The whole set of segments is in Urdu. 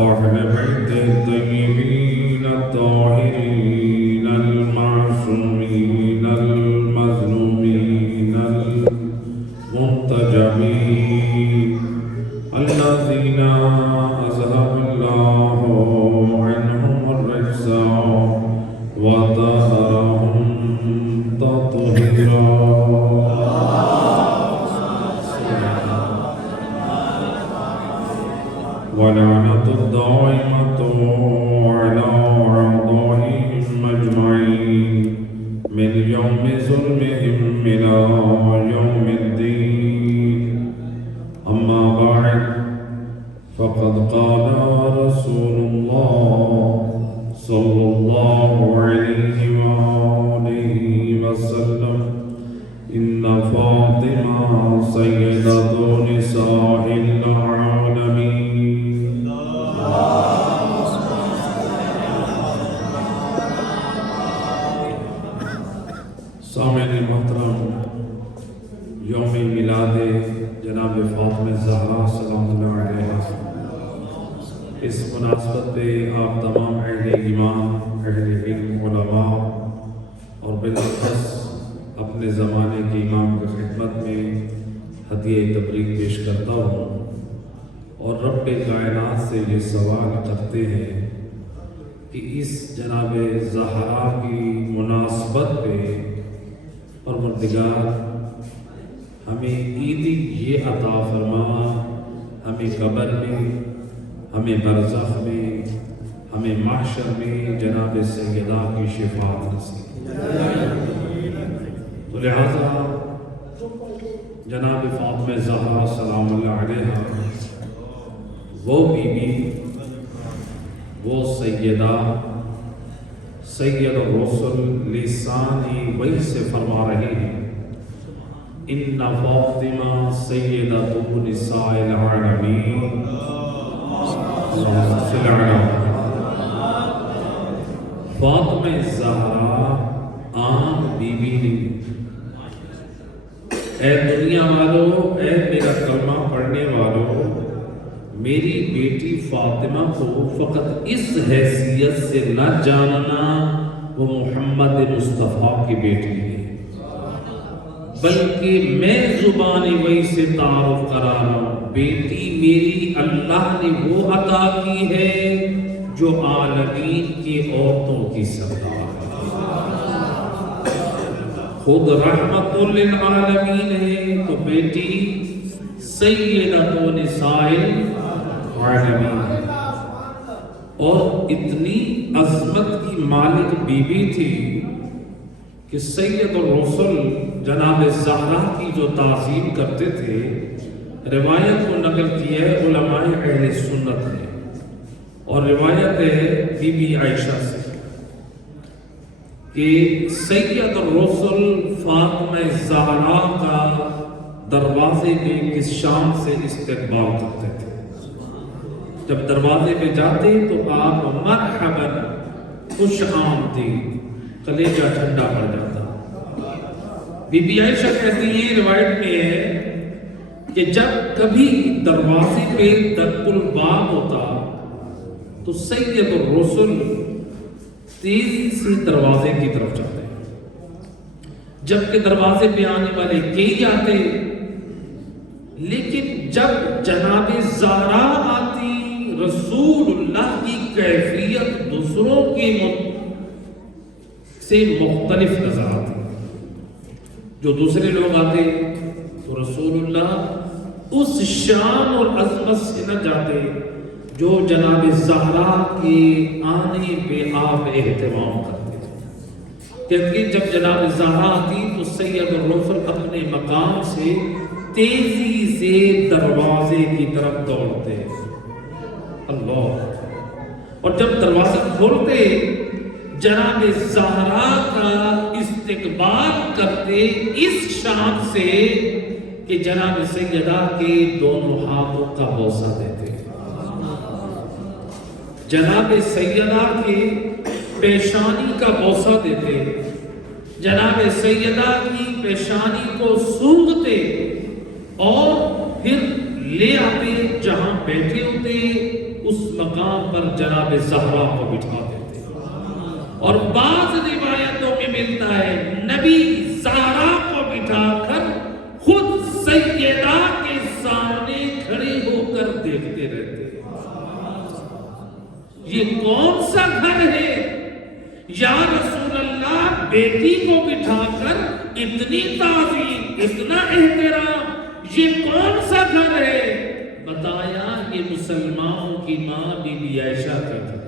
وأهل بيته الطيبين الطاهرين المعصومين المظلومين المنتجبين الذين أذهب الله عنهم الرجس وطهرهم تطهيرا. ولعنة الدائمة على أعدائهم أجمعين من يوم ظلمهم إلى يوم الدين. أما بعد، فقد قال رسول الله صلى الله عليه وآله وسلم: إن فاطمة سيدة نساء العالمين. سامعین محترم، یوم میلاد جناب فاطمہ زہرا سلام اللہ علیہ، اس مناسبت پہ آپ تمام اہل ایمان، اہل علم، علماء اور بالخصوص اپنے زمانے کے امام کی خدمت میں ہدیہ تبریک پیش کرتا ہوں اور رب کائنات سے یہ سوال کرتے ہیں کہ اس جناب زہرا کی مناسبت پہ پروردگار ہمیں عیدی یہ عطا فرما، ہمیں قبر میں، ہمیں برزخ میں، ہمیں محشر میں جناب سیدہ کی شفاعت نصیب. تو لہذا جناب فاطمہ زہرا سلام اللہ علیہ وہ بیوی، وہ سیدہ، سید الرسل لسانی وہی سے فرما رہے ہیں: ان فاطمہ سیدۃ نساء العالمین. فاطمہ زہرا عام بیوی نہیں. اے دنیا والو، اے میرا کلمہ پڑھنے والو، میری بیٹی فاطمہ کو فقط اس حیثیت سے نہ جاننا وہ محمد مصطفیٰ کی بیٹی ہے، بلکہ میں زبان وحی سے تعارف کرا رہا ہوں. بیٹی میری اللہ نے وہ عطا کی ہے جو عالمین کی عورتوں کی سردار ہے. خود رحمت للعالمین ہے تو بیٹی سیدۃ نساء العالمین ہے. اور اتنی عظمت کی مالک بیوی تھی کہ سید الرسل جناب زہرا کی جو تعظیم کرتے تھے، روایت کو نقل کی ہے علماء اہل سنت نے، اور روایت ہے بی بی عائشہ سے کہ سید الرسل فاطمہ زہرا کا دروازے پہ کس شان سے استقبال کرتے تھے. جب دروازے پہ جاتے تو آپ مرحبا، خوش آمدید، کلیجہ ٹھنڈا پڑ جاتا. بی بی عائشہ کہتی ہیں، روایت میں ہے کہ جب کبھی دروازے پہ دق الباب ہوتا تو سید الرسل تیزی سے دروازے کی طرف جاتے، جبکہ دروازے پہ آنے والے کئی آتے، لیکن جب جناب زہرا آتی رسول اللہ کی کیفیت دوسروں کے سے مختلف نظر آتی. جو دوسرے لوگ آتے تو رسول اللہ اس شان اور عظمت سے نہ جاتے جو جناب زہرا کے آنے پہ آپ اہتمام کرتے تھے. کہتے جب جناب زہرا آتی تو سید الرسل اپنے مقام سے تیزی سے دروازے کی طرف دوڑتے. اللہ. اور جب دروازہ کھولتے جناب زہرا کا استقبال کرتے اس شان سے کہ جناب سیدہ کے دونوں ہاتھوں کا بوسہ دیتے، جناب سیدہ کے پیشانی کا بوسہ دیتے، جناب سیدہ کی پیشانی کو سونگھتے اور پھر لے آتے جہاں بیٹھے ہوتے اس مقام پر جناب زہرا کو بٹھا دیتے. اور بعض روایتوں میں ملتا ہے نبی زہرا کو بٹھا کر خود سیدہ کے سامنے کھڑے ہو کر دیکھتے رہتے. یہ کون سا گھر ہے یا رسول اللہ؟ بیٹی کو بٹھا کر اتنی تعظیم، اتنا احترام، یہ کون سا گھر ہے؟ بتایا یہ مسلمانوں کی ماں بی بی عائشہ کا گھر ہے.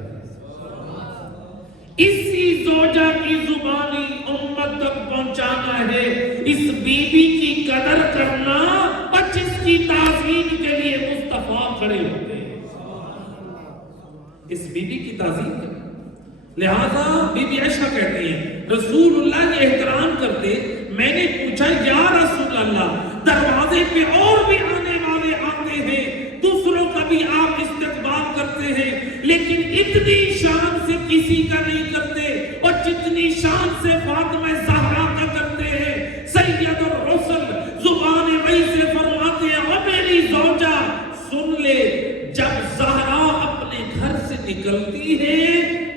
اسی زوجہ کی زبانی امت تک پہنچانا ہے. اس بی بی کی قدر کرنا اور جس کی تعظیم کے لیے مصطفیٰ کھڑے ہوتے ہیں. اس بی بی کی تعظیم کرنا. لہذا بی بی عائشہ کہتے ہیں رسول اللہ کے احترام کرتے. میں نے پوچھا یا رسول اللہ دروازے پہ اور بھی آنے والے آتے ہیں، دوسروں کا بھی آپ استقبال کرتے ہیں، لیکن اتنی شان سے کسی کا نہیں کرتے اور جتنی شان سے فاطمہ زہرا کا کرتے ہیں. سید الرسل زبان وحی سے فرماتے ہیں اور میری زوجہ سن لے، جب زہرا اپنے گھر سے نکلتی ہے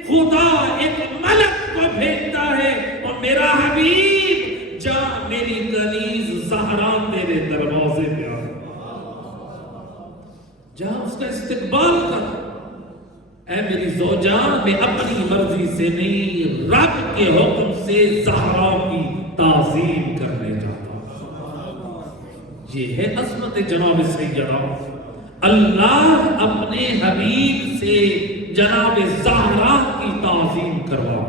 خدا ایک ملک کو بھیجتا ہے اور میرا حبیب جا میری کنیز زہرا تیرے دروازے پہ آ، جا اس کا استقبال کر. اے میری زوجہ میں اپنی مرضی سے نہیں رب کے حکم سے زہرا کی تعظیم کرنے جاتا ہوں. یہ ہے عظمت جناب سیدہ. اللہ اپنے حبیب سے جناب زہرا کی تعظیم کروا.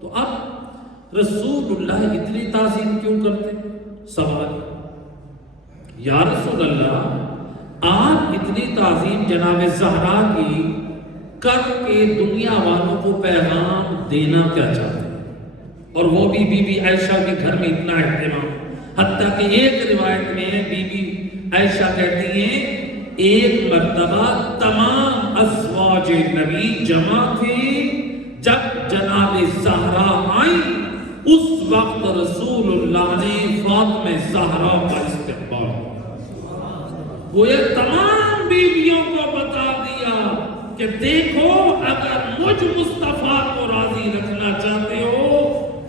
تو اب رسول اللہ اتنی تعظیم کیوں کرتے؟ سوال یا رسول اللہ آپ اتنی تعظیم جناب زہرا کی کر کے دنیا والوں کو پیغام دینا کیا چاہتے ہیں؟ اور وہ بھی بی بی عائشہ کے گھر میں اتنا اہتمام، حتیٰ کہ ایک روایت میں بی بی عائشہ کہتی ہیں ایک مرتبہ تمام ازواج نبی جمع تھے، جب جناب زہرا آئی اس وقت رسول اللہ نے فاطمہ زہرا کا استقبال. وہ یہ تمام بیویوں کو بتا دیا کہ دیکھو اگر مجھ مصطفیٰ کو راضی رکھنا چاہتے ہو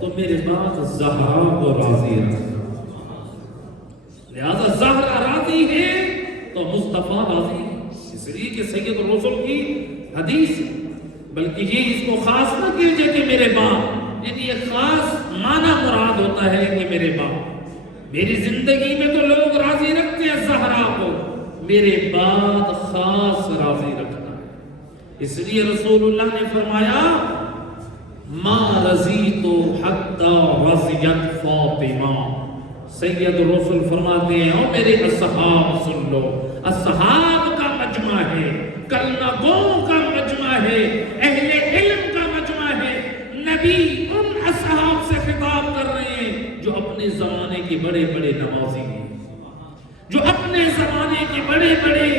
تو میرے بعد زہرا کو راضی رکھنا. لہذا زہرا راضی ہے تو مصطفیٰ راضی ہے. اس لیے کہ سید الرسل کی حدیث، بلکہ یہ اس کو خاص نہ کیجئے کہ میرے باپ، یعنی یہ خاص معنی مراد ہوتا ہے کہ میرے باپ. میری زندگی میں تو لوگ راضی رکھتے ہیں زہرا کو، میرے بعد خاص راضی رکھنا ہے. اس لیے رسول اللہ نے فرمایا ما رضیت حتی رضیت فاطمہ. سید الرسل فرماتے ہیں اور میرے اصحاب سن لو، اصحاب کا مجمع ہے، کلمہ گوں کا مجمع ہے، اہل علم کا مجمع ہے. نبی ان اصحاب سے خطاب کر رہے ہیں جو اپنے زمانے کے بڑے بڑے نمازی ہیں، جو اپنے زمانے کے بڑے بڑے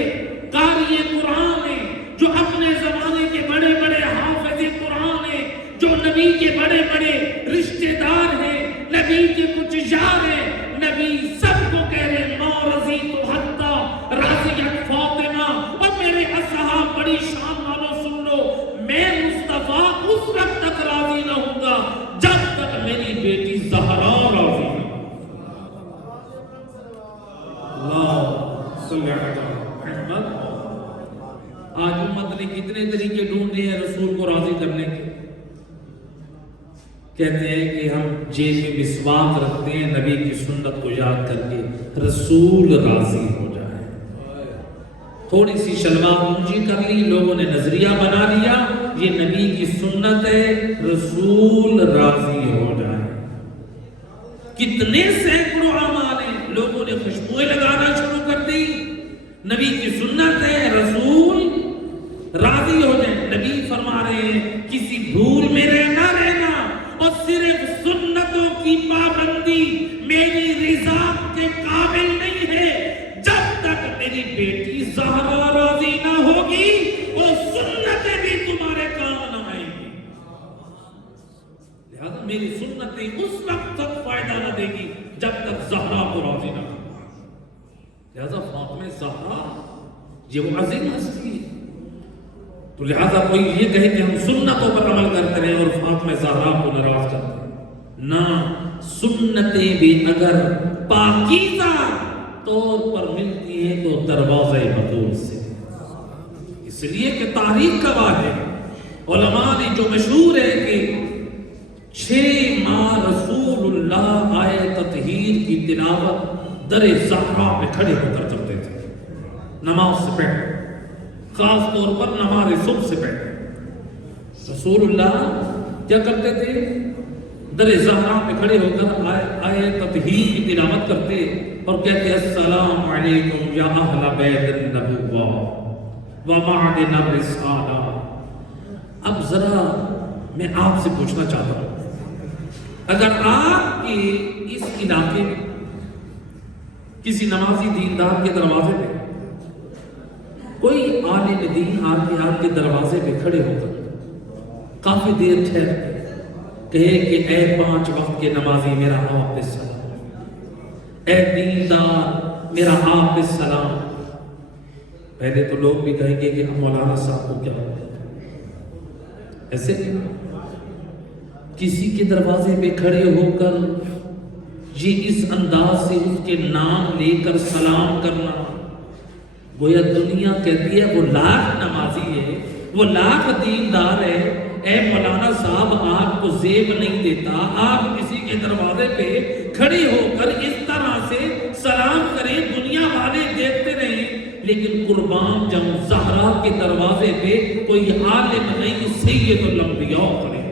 قاری قرآن ہیں، جو اپنے زمانے کے بڑے بڑے حافظ قرآن ہیں، جو نبی کے بڑے بڑے رشتہ دار ہیں، نبی کے کچھ یار ہیں. نبی سب کو کہہ رہے ما رضیت حتی رضیت فاطمہ. اور میرے اصحاب بڑی شان والوں سن لو، میں مصطفیٰ اس وقت تک راضی نہ ہوں گا جب تک میری بیٹی زہرا راضی نہ. اللہ صلی علی محمد. آج امت نے کتنے طریقے ڈھونڈے ہیں رسول کو راضی کرنے کے. کہتے ہیں کہ ہم جیب میں مسواک رکھتے ہیں نبی کی سنت کو یاد کر کے رسول راضی ہو جائے. تھوڑی سی شلوار اونچی کر لی، لوگوں نے نظریہ بنا لیا یہ نبی کی سنت ہے، رسول راضی ہو جائے. کتنے سینکڑوں اعمال ہیں، لوگوں نے خوشبوئیں لگانا شروع کر دی. نبی کی سنت ہے رسول راضی ہو جائے. نبی فرما رہے ہیں کسی بھول میں رہنا اور صرف سنتوں کی پابندی میری رضا کے قابل نہیں ہے. جب تک میری بیٹی زہرا راضی نہ ہوگی وہ سنتیں بھی تمہارے کام نہ آئیں گی. لہذا میری سنتیں اس وقت تک فائدہ نہ دے گی جب تک زہرا کو راضی نہ کروں. لہذا فاطمہ زہرا یہ وہ عظیم ہستی ہے. تو لہذا کوئی یہ کہے کہ ہم سنتوں پر عمل کرتے رہے اور فاطمہ زہرا کو ناراض کرتے ہیں، نہ، سنتیں بھی اگر پاکیزہ طور پر ملتی ہیں تو دروازہ بطول سے. اس لیے کہ تاریخ گواہ ہے، علماء نے جو مشہور ہے کہ 6 ماہ رسول اللہ آئے تطہیر کی تلاوت در زہرا پہ کھڑے ہو کر کرتے تھے نماز سے پہلے، خاص طور پر نماز صبح سے پہلے. رسول اللہ کیا کرتے تھے؟ در زہرا پہ کھڑے ہو کر آئے تطہیر کی تلاوت کرتے اور کہتے السلام علیکم یا اہل بیت النبوہ ومعدن الرسالہ. اب ذرا میں آپ سے پوچھنا چاہتا ہوں، اگر آپ کے اس علاقے میں کسی نمازی دیندار کے دروازے پہ کوئی عالم دین آپ کے دروازے پہ کھڑے ہو کر کافی دیر ٹھہر کہے کہ اے 5 وقت کے نمازی میرا آپ پہ سلام، اے دیندار میرا آپ پہ سلام، پہلے تو لوگ بھی کہیں گے کہ مولانا صاحب کو کیا ہو ایسے کسی کے دروازے پہ کھڑے ہو کر یہ اس انداز سے اس کے نام لے کر سلام کرنا، گویا دنیا کہتی ہے وہ لاکھ نمازی ہے، وہ لاکھ دیندار ہے، اے مولانا صاحب آپ کو زیب نہیں دیتا آپ کسی کے دروازے پہ کھڑے ہو کر اس طرح سے سلام کریں، دنیا والے دیکھتے رہیں. لیکن قربان جاؤں زہرا کے دروازے پہ کوئی عالم نہیں، سید الانبیاء کھڑے.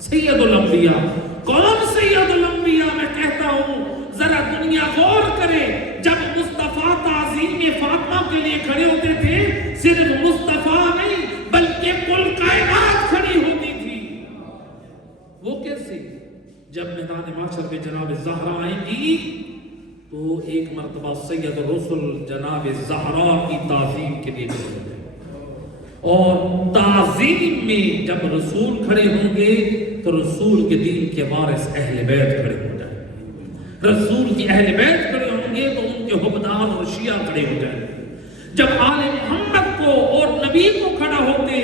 سید الانبیاء کون؟ سید الانبیاء میں کہتا ہوں ذرا دنیا غور کرے. جب مصطفیٰ تعظیم فاطمہ کے لیے کھڑے ہوتے تھے، صرف مصطفیٰ نہیں بلکہ کل کائنات کھڑی ہوتی تھی. وہ کیسے؟ جب میدان محشر میں جناب زہرا آئیں گی تو ایک مرتبہ سید الرسل جناب زہرا کی تعظیم کے لیے کھڑے ہوں گے، اور تعظیم میں جب رسول کھڑے ہوں گے تو رسول کے دین کے وارث اہل بیت کھڑے ہو جائیں گے. رسول کی اہل بیت کھڑے ہوں گے تو ان کے حبدار اور شیعہ کھڑے ہو جائیں گے. جب آل محمد کو اور نبی کو کھڑا ہوتے،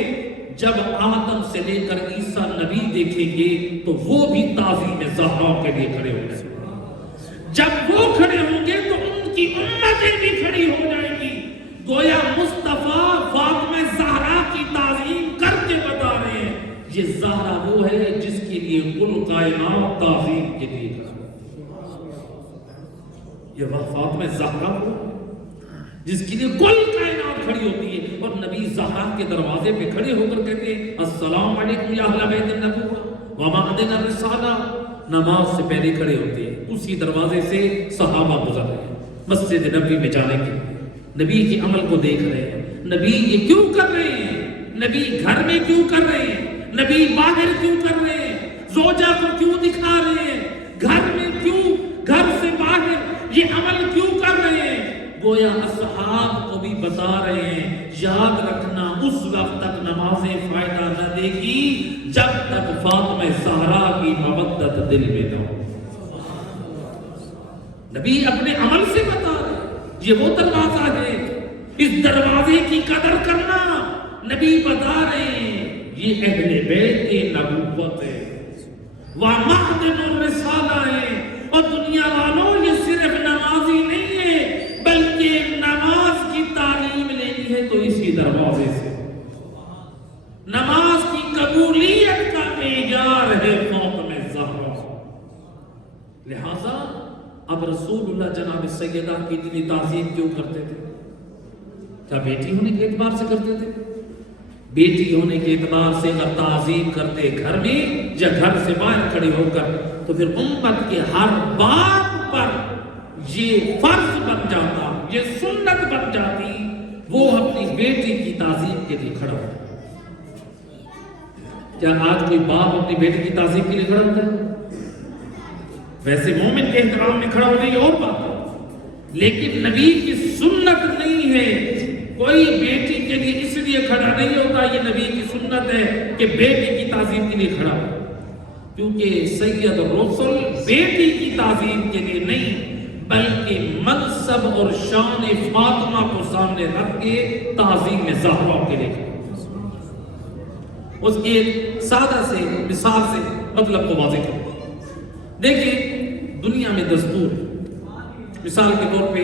جب آدم سے لے کر عیسیٰ نبی دیکھیں گے تو وہ بھی تعظیم زہرا کے لیے کھڑے ہو جائیں گے. جب وہ کھڑے ہوں گے تو ان کی امتیں بھی کھڑی ہو جائیں گی. گویا مصطفیٰ فاطمہ زہرا کی تعظیم کر کے بتا رہے ہیں یہ زہرا وہ ہے جس کے لیے کل کائنات تعظیم کے لیے کھڑا. یہ وہ فاطمہ زہرا وہ جس کے لیے کل کائنات کھڑی ہوتی ہے، اور نبی زہرا کے دروازے پہ کھڑے ہو کر کہتے ہیں السلام علیکم یا اہل بیت النبوہ ومعدن الرسالہ. نماز سے پہلے کھڑے ہوتے ہیں، اسی دروازے سے صحابہ گزر رہے ہیں مسجد نبی میں جانے کے لیے، نبی کے عمل کو دیکھ رہے ہیں. نبی یہ کیوں کر رہے ہیں؟ نبی گھر میں کیوں کر رہے ہیں؟ نبی باہر کیوں کر رہے ہیں؟ زوجہ کو کیوں دکھا رہے ہیں؟ گھر میں کیوں، گھر سے باہر یہ عمل کیوں کر رہے ہیں؟ گویا اصحاب کو بھی بتا رہے ہیں یاد رکھنا اس وقت تک نمازیں فائدہ نہ دے گی جب تک فاطمہ زہرا کی مودت دل میں نہ ہو. نبی اپنے عمل سے بتا رہے یہ وہ دروازہ ہے، اس دروازے کی قدر کرنا. نبی بتا رہے ہیں یہ اہل بیت نبوت ہے، ومعدن الرسالہ ہے. اور دنیا والوں یہ صرف نمازی نہیں ہے بلکہ نماز کی تعلیم لینی ہے تو اسی دروازے سے. نماز کی قبولیت کا معیار ہے فاطمہ زہرا. لہذا اب رسول اللہ جناب سیدہ کی اتنی تعظیم کیوں کرتے تھے؟ کیا بیٹی ہونے کے اعتبار سے کرتے تھے؟ بیٹی ہونے کے اعتبار سے اگر تعظیم کرتے گھر میں یا گھر سے باہر کھڑے ہو کر تو پھر امت کے ہر بات پر یہ فرض بن جاتا، یہ سنت بن جاتی وہ اپنی بیٹی کی تعظیم کے لیے کھڑا ہوتا. کیا آج کوئی باپ اپنی بیٹی کی تعظیم کے لیے کھڑا ہوتا ہے؟ ویسے مومن کے احترام میں کھڑا ہونا یہ اور بات ہے، لیکن نبی کی سنت نہیں ہے. کوئی بیٹی کے لیے اس لیے کھڑا نہیں ہوتا، یہ نبی کی سنت ہے کہ بیٹی کی تعظیم کے لیے کھڑا ہو. کیونکہ سید الرسل بیٹی کی تعظیم کے لیے نہیں بلکہ منصب اور شان فاطمہ کو سامنے رکھ کے تعظیم زہرا کے لیے اس کی ایک سادہ سے مثال سے مطلب کو واضح کرو. دیکھیں دنیا میں دستور ہے. مثال کے طور پہ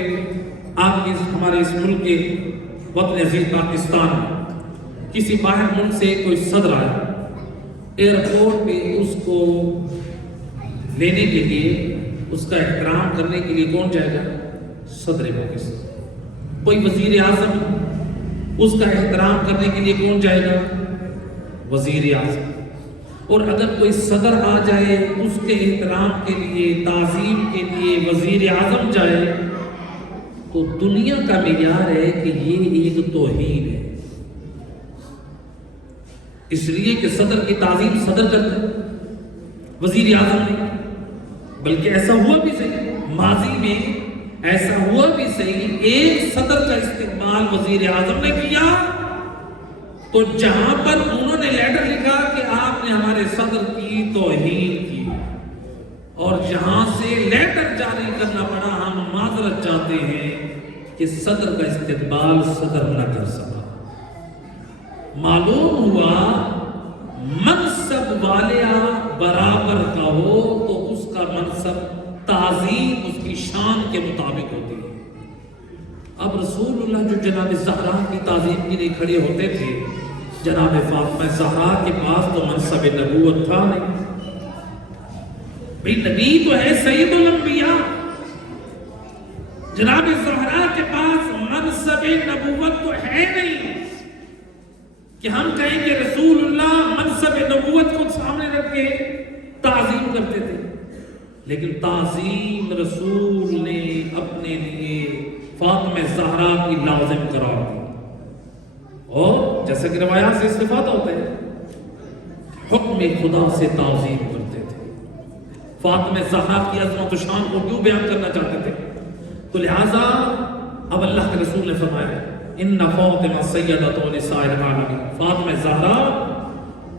آپ ہمارے اس ملک کے وطن عزیز پاکستان میں کسی باہر ملک سے کوئی صدر آیا, ایئرپورٹ پہ اس کو لینے کے لیے, اس کا احترام کرنے کے لیے کون جائے گا؟ صدر پاکستان. کوئی وزیر اعظم, اس کا احترام کرنے کے لیے کون جائے گا؟ وزیر اعظم. اور اگر کوئی صدر آ جائے اس کے احترام کے لیے, تعظیم کے لیے وزیر اعظم جائے, تو دنیا کا معیار ہے کہ یہ ایک توہین ہے. اس لیے کہ صدر کی تعظیم صدر کرتا ہے, وزیر اعظم نہیں. بلکہ ایسا ہوا بھی صحیح, ماضی میں ایسا ہوا بھی صحیح, ایک صدر کا استقبال وزیر اعظم نے کیا, تو جہاں پر انہوں نے لیٹر لکھا کہ آپ نے ہمارے صدر کی توہین کی, اور جہاں سے لیٹر جاری کرنا پڑا ہم معذرت چاہتے ہیں کہ صدر کا استقبال صدر نہ کر سکا. معلوم ہوا منصب والا برابر کا ہو تو اس کا منصب تعظیم اس کی شان کے مطابق ہوتی ہے. اب رسول اللہ جو جناب زہرا کی تعظیم کے لیے کھڑے ہوتے تھے, جناب فاطمہ زہرا کے پاس تو منصب نبوت تھا نہیں. بھئی نبی تو ہے سید الانبیاء, جناب زہرا کے پاس منصب نبوت تو ہے نہیں کہ ہم کہیں کہ رسول اللہ منصب نبوت کو سامنے رکھ کے تعظیم کرتے تھے. لیکن تعظیم رسول نے اپنے لیے فاطمہ زہرا کی لازم قرار دی, اور جیسا کہ روایات سے استفادہ ہوتا ہے, حکم خدا سے تعظیم کرتے تھے. فاطمہ زہرا کی عظمت و شان کو کیوں بیان کرنا چاہتے تھے؟ تو لہٰذا اب اللہ کے رسول نے فرمایا ان فاطمہ سیدۃ نساء العالمین, فاطمہ زہرا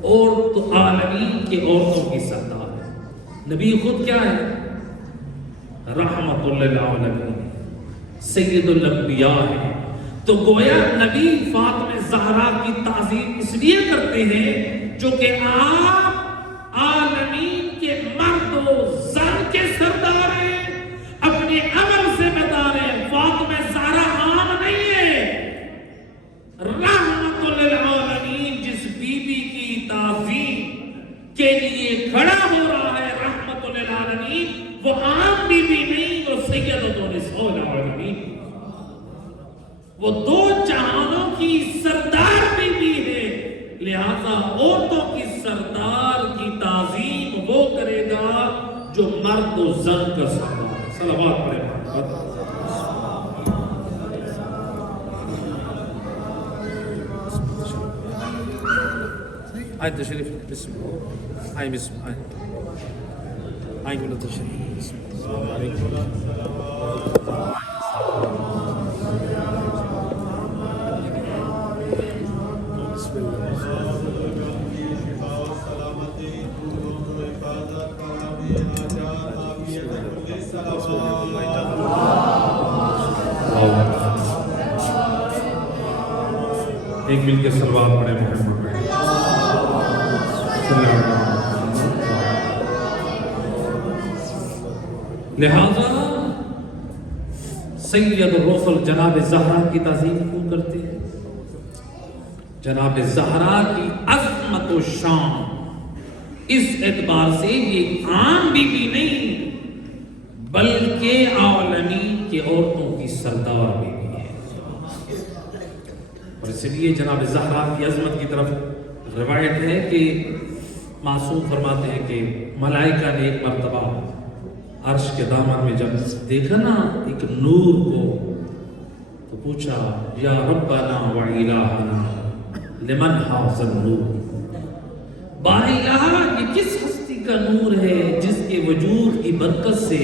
اور تو عالمین کے عورتوں کی سردار ہے. نبی خود کیا ہے؟ رحمت للعالمین, سید الانبیاء ہے. تو گویا نبی فاطمہ زہرا کی تعظیم اس لیے کرتے ہیں جو کہ آپ عالمین کے مرد و زن کے سردار ہیں, اپنے عمل سے بتا رہے ہیں. فاطمہ زہرا عام نہیں ہے, رحمت للعالمین جس بی بی کی تعظیم کے لیے کھڑا ہو رہا ہے رحمت للعالمین, وہ عام بی بی نہیں, وہ سیدۃ نساء العالمین, وہ دو جہانوں کی سردار بی بی ہے. لہذا عورتوں کی سردار کی تعظیم وہ کرے گا جو مرد و زن کا سردار ہے. صلوات پڑھیں. آئے تشریف, بسم اللہ, آئے بسم اللہ, آئے گلو تشریف, بسم اللہ. ایک مل کے صلوات پڑھے محمد پہ. لہذا سید الرسل جناب زہرا کی تعظیم کیوں کرتے ہیں؟ جناب زہرا کی عظمت و شان اس اعتبار سے یہ عام بی بی نہیں بلکہ عالمین کے عورتوں کی سردار بی بی ہے. اور اس لیے جناب زہرا کی عظمت کی طرف روایت ہے کہ معصوم فرماتے ہیں کہ ملائکہ نے ایک مرتبہ عرش کے دامن میں جب دیکھا نا ایک نور کو, تو پوچھا یا ربنا و الہنا لمن ھذا النور, بارے الہ یہ کس ہستی کا نور ہے جس کے وجود کی برکت سے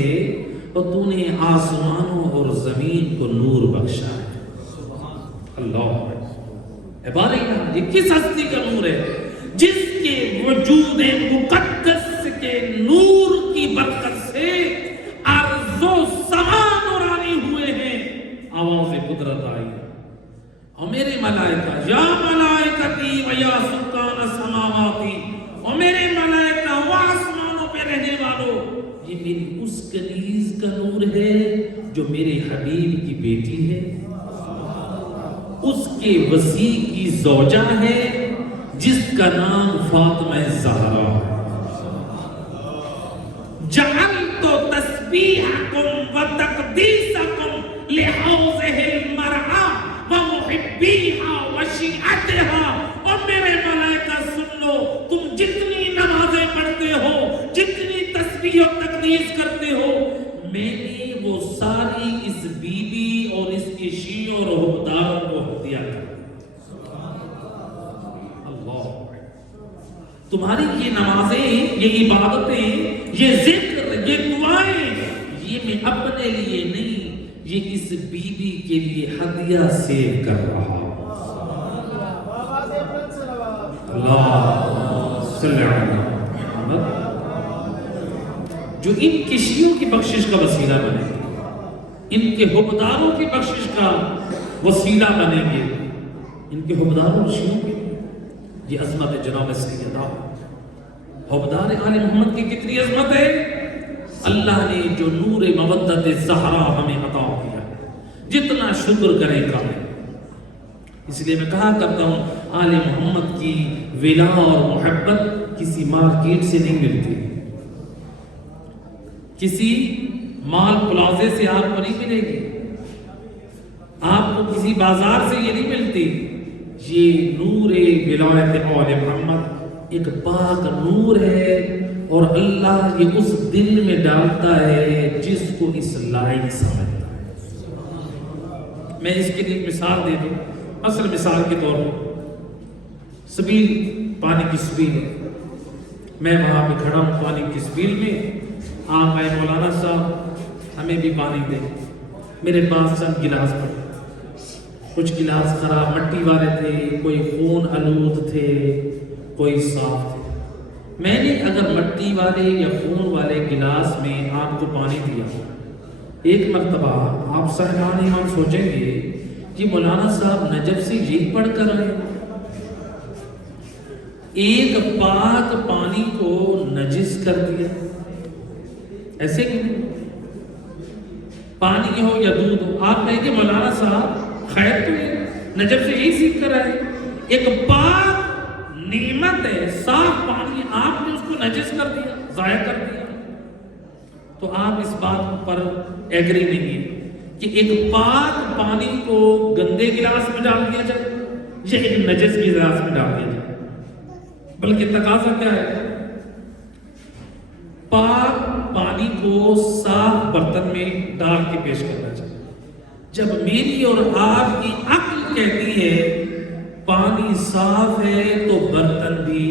تو نے آسمانوں اور زمین کو نور بخشا ہے. اللہ بارے الہ یہ کس ہستی کا نور ہے جس کے وجود مقدس کے نور کی برکت سے ارض و سما ملائکہ یا ملائکتی و یا سکان السماواتی، اور میرے ملائکہ و آسمانوں پہ رہنے والوں، یہ میری اس کنیز کا نور ہے جو میرے حبیب کی بیٹی ہے، اس کے وسیع کی زوجہ ہے جس کا نام فاطمہ زہرا ہے۔ جعلت تسبیحکم و تقدیسکم لحوضہ المرعی و محبیہا و شیعتہا، اور میرے ملائکہ سن لو، تم جتنی نمازیں پڑھتے ہو، جتنی تسبیح و تقدیس کرتے ہو، میں نے وہ ساری اس بی بی اور اس کے شیعوں اور حبداروں کو ہدیہ کر اللہ۔ تمہاری یہ نمازیں، یہ عبادتیں، یہ ذکر، یہ دعائیں، یہ میں اپنے لیے نہیں، یہ اس بی بی کے لیے ہدیہ سیو کر رہا ہوں۔ اللہ صلی علی محمد، جو ان کے شیعوں کی بخشش کا وسیلہ بنے گے، ان کے حبداروں کی بخشش کا وسیلہ بنیں گے، ان کے حبداروں اور شیعوں کی یہ عظمت جناب سیدہ حبدار آل محمد کی کتنی عظمت ہے۔ اللہ نے جو نور مودت زہرا ہمیں عطا کیا، جتنا شکر کرے کم ہے۔ اس لیے میں کہا کرتا ہوں آل محمد کی ولا اور محبت کسی مارکیٹ سے نہیں ملتی، کسی مال پلازے سے آپ کو نہیں ملے گی، آپ کو کسی بازار سے یہ نہیں ملتی۔ یہ نور ولایت آل محمد ایک پاک نور ہے، اور اللہ یہ اس دل میں ڈالتا ہے جس کو اس لائق سمجھتا ہے۔ میں اس کے لیے مثال دے دوں، اصل مثال کے طور پر سبیل، پانی کی سبیل، میں وہاں پہ کھڑا ہوں پانی کی سبیل میں، آپ آئے مولانا صاحب ہمیں بھی پانی دیں، میرے پاس چند گلاس پڑے، کچھ گلاس خراب مٹی والے تھے، کوئی خون آلود تھے، کوئی صاف تھے۔ میں نے اگر مٹی والے یا خون والے گلاس میں آپ کو پانی دیا، ایک مرتبہ آپ صاحبان ایمان سوچیں گے کہ مولانا صاحب نجف سے یہ پڑھ کر رہے ہیں، ایک پاک پانی کو نجس کر دیا، ایسے کیوں؟ پانی ہو یا دودھ ہو، آپ کہیں کہ مولانا صاحب خیر تو ہے، نجف سے یہی سیکھ کر آئے، ایک پاک نعمت ہے، صاف پانی، آپ نے اس کو نجس کر دیا، ضائع کر دیا۔ تو آپ اس بات پر ایگری نہیں ہیں کہ ایک پاک پانی کو گندے گلاس میں ڈال دیا جائے یا ایک نجس گلاس میں ڈال دیا جائے، بلکہ تقاضا کیا ہے؟ پاک پانی کو صاف برتن میں ڈال کے پیش کرنا چاہیے۔ جب میری اور آپ کی عقل کہتی ہے پانی صاف ہے تو برتن بھی،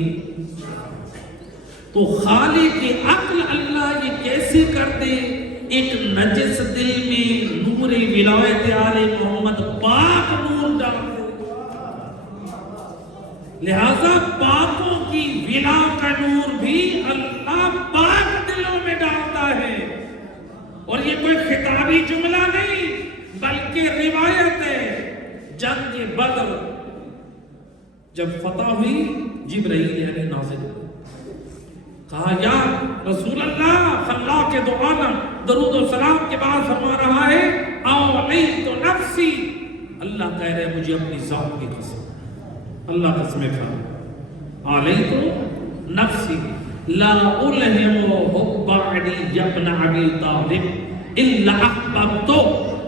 تو خالق کی عقل اللہ یہ کیسے کر دے ایک نجس دل میں نور ولایت آل محمد پاک نور ڈال دے۔ لہذا پاکوں کی ولا کا نور بھی اللہ پاک دلوں میں ڈالتا ہے، اور یہ کوئی خطابی جملہ نہیں بلکہ روایت ہے۔ جنگ بدر جب فتح ہوئی، جبرائیل یعنی نازل ہوئے، کہا یا رسول اللہ، اللہ کے دو عالم درود و سلام کے بعد فرما رہا ہے اولیت نفسی، اللہ کہہ رہے مجھے اپنی ذات کی قسم، اللہ قسم کھا اولیت نفسی لا الہم حب علی ابن ابی طالب الا احببت،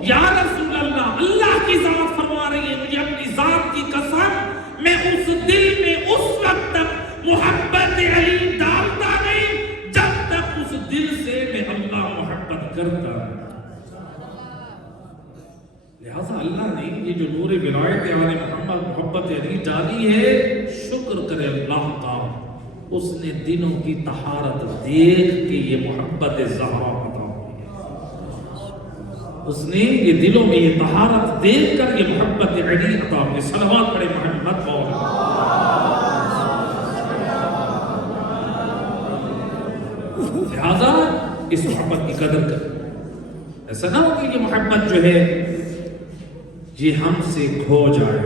یا رسول اللہ، اللہ کی ذات فرما رہی ہے مجھے اپنی ذات کی قسم، میں اس دل میں اس وقت تک محبت علی ڈالتا نہیں جب تک اس دل سے میں اللہ محبت کرتا ہے۔ لہذا اللہ نے یہ جو نور ولایت آل محمد محبت علی ڈالی ہے، شکر کرے اللہ کا، اس نے دلوں کی طہارت دیکھ کے یہ محبت زہرا عطا کی ہے، اس نے یہ دلوں میں یہ طہارت دیکھ کر یہ محبت علی عطا کی۔ صلوات پڑھے محمد مولا۔ لہذا اس محبت کی قدر کر، ایسا نہ ہو کہ یہ محبت جو ہے یہ ہم سے کھو جائے،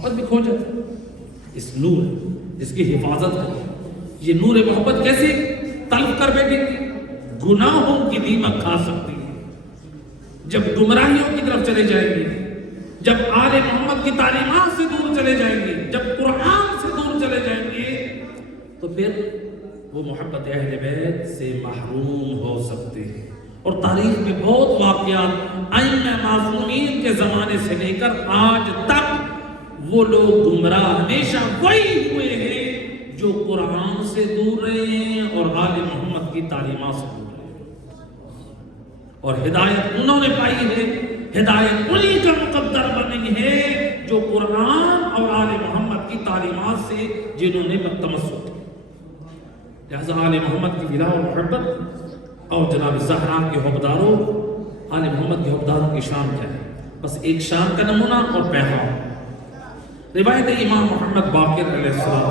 محبت بھی کھو جائے. اس نور اس کی حفاظت کریں. یہ نور محبت کیسے تلف کر بیٹھے گی؟ گناہوں کی دیمک کھا سکتی ہے. جب گمراہیوں کی طرف چلے جائیں گے، جب آل محمد کی تعلیمات سے دور چلے جائیں گے، جب قرآن سے دور چلے جائیں گے، تو پھر وہ محبت اہل بیت سے محروم ہو سکتے ہیں. اور تاریخ میں بہت واقعات ائمہ معصومین کے زمانے سے لے کر آج تک وہ لوگ گمراہ ہمیشہ وہی ہوئے ہیں جو قرآن سے دور رہے ہیں اور آل محمد کی تعلیمات سے دور رہے ہیں. اور ہدایت انہوں نے پائی ہے، ہدایت انہی کا مقدر بنی ہے جو قرآن اور آل محمد کی تعلیمات سے جنہوں نے تمسک کیا. لہذا آل محمد کی ولا و محبت اور جناب زہرا کے حبداروں، آل محمد کے حبداروں کی شان کیا ہے؟ بس ایک شان کا نمونہ اور پیغام. روایت امام محمد باقر علیہ السلام،